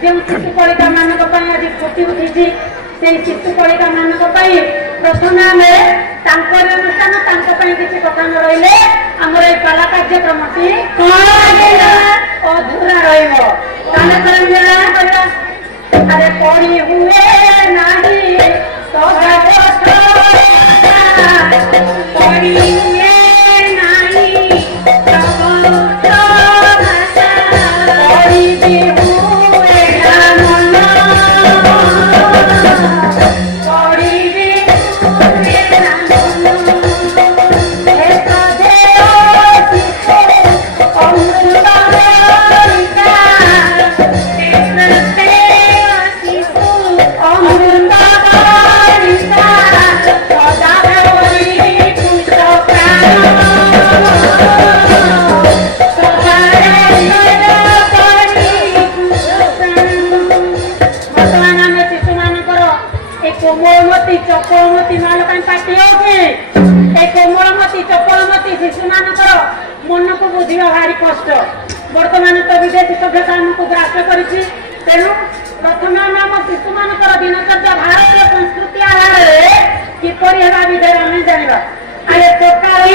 जो शिशु कलिका मानक आज फुटी उठी से शिशु कलिका मानक प्रथम आम अनुष्ठान किसी कथा न रही आमर ये कला कार्यक्रम अधूरा अरे पड़ी हुए नहीं पड़ी हुए नहीं चपलमती माल पार्टी कोमलमती चपलमती शिशु मानकर मन को बुझा भारी कष्ट बर्तमान तो विदेशी सभ्यता आमको ग्रास कर तेणु प्रथम आम शिशु मानकर दिनचर्या भारतीय संस्कृति आधार किपर विषय आम जाना अरे सकाल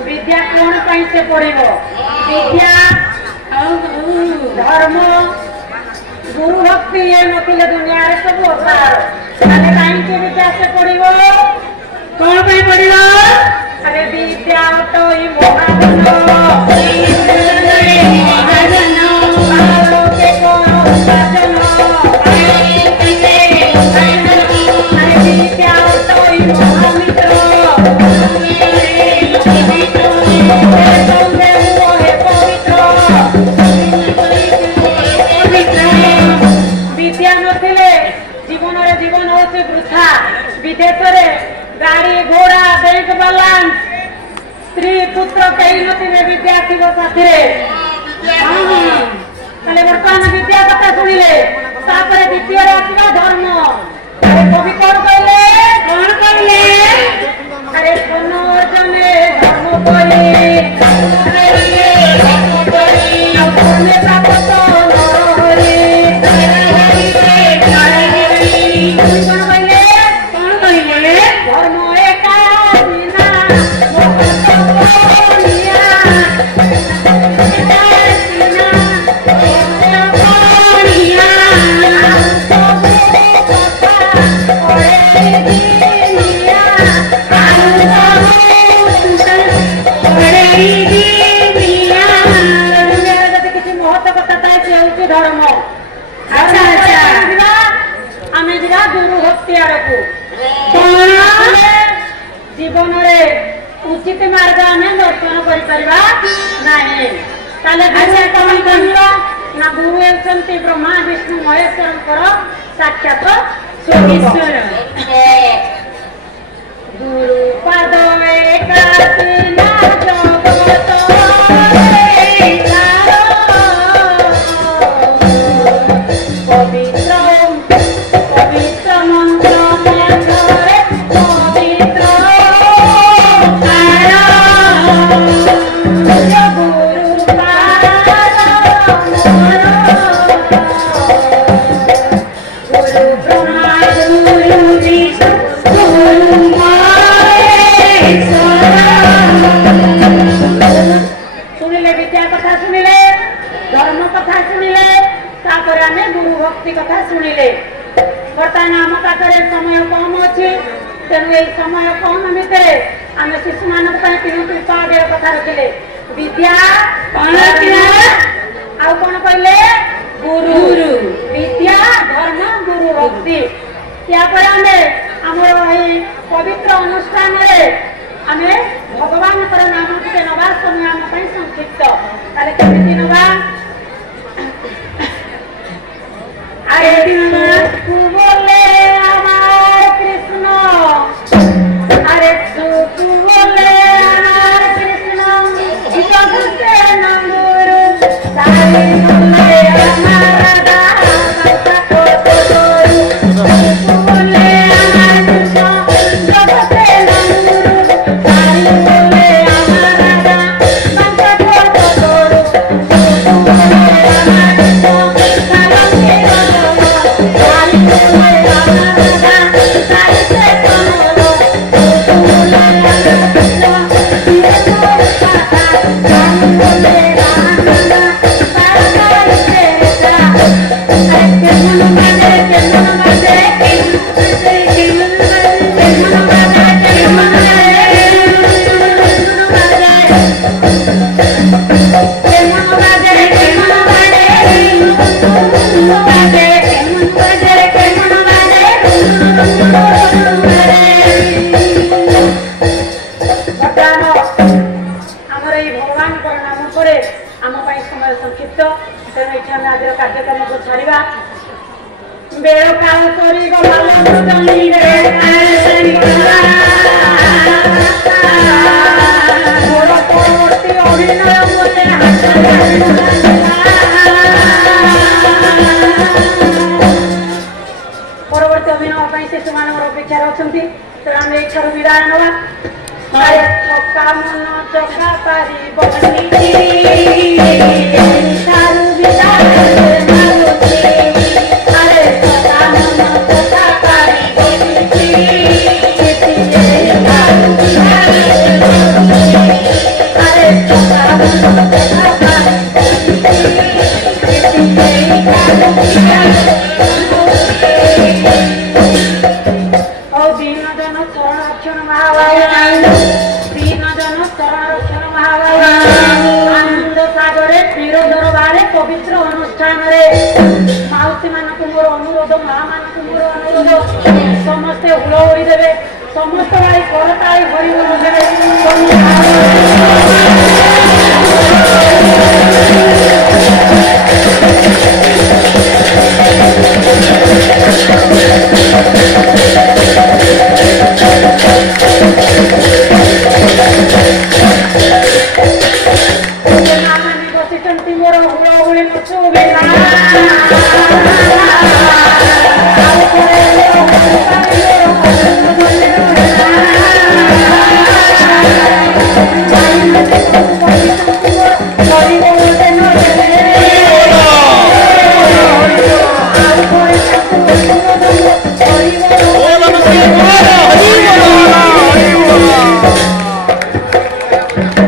विद्या कौन से पढ़ विद्या धर्म गुरु भक्ति ये नथिले दुनिया रे सब असार कहीं विद्या से पढ़ कौन पढ़ अरे विद्या तो ही महाजन जीवन होचे वृथा विदेश गाड़ी घोड़ा बैंक बालांस स्त्री पुत्र कई नथिले विद्यार्थी साथी बर्तमान विद्या कथा शुणिले द्वितीय आसवा धर्म कवि कौन कहले अरे जने धर्म धर्म आम जा गुरु भक्ति आड़ जीवन उचित मार्ग आम दर्शन ना गुरु होती ब्रह्मा विष्णु महेश्वर साक्षात स्वगीश्वर गुरु पाद Guru आम गुरु भक्ति कथा शुणिले बर्तमान आम पाखे समय कम अच्छे तेणु ये समय कम भितर आम शिशु मान तीनोटी उपादेय कथा रखिले विद्या आउ कौन कहले गुरु विद्या धर्म गुरु भक्ति यापर आम पवित्र अनुष्ठान आम भगवान नाम टे नवा समय आम संक्षिप्त ताले केमिति नवा अरे तू बोले हमार कृष्ण अरे तू बोले हमार कृष्ण जगते नंगुरु सारे बोले हमार दाता को तोरू तू बोले हमार कृष्ण जगते नंगुरु सारे बोले हमार दाता को तोरू तू बोले हमार कृष्ण कार्यक्रम को छाड़ा बेल काल सरी परवर्ती अभिनय शिशु मान अपेक्षा अच्छी तो आम एथर विदाय नवा छका मन चका पारी पवित्र अनुष्ठान मौसी मान मोर अनुरोध माँ मान मोर अनुरोध समस्ते हुलहुड़ी देवे समस्त भाई करताई हरि बोल Hola,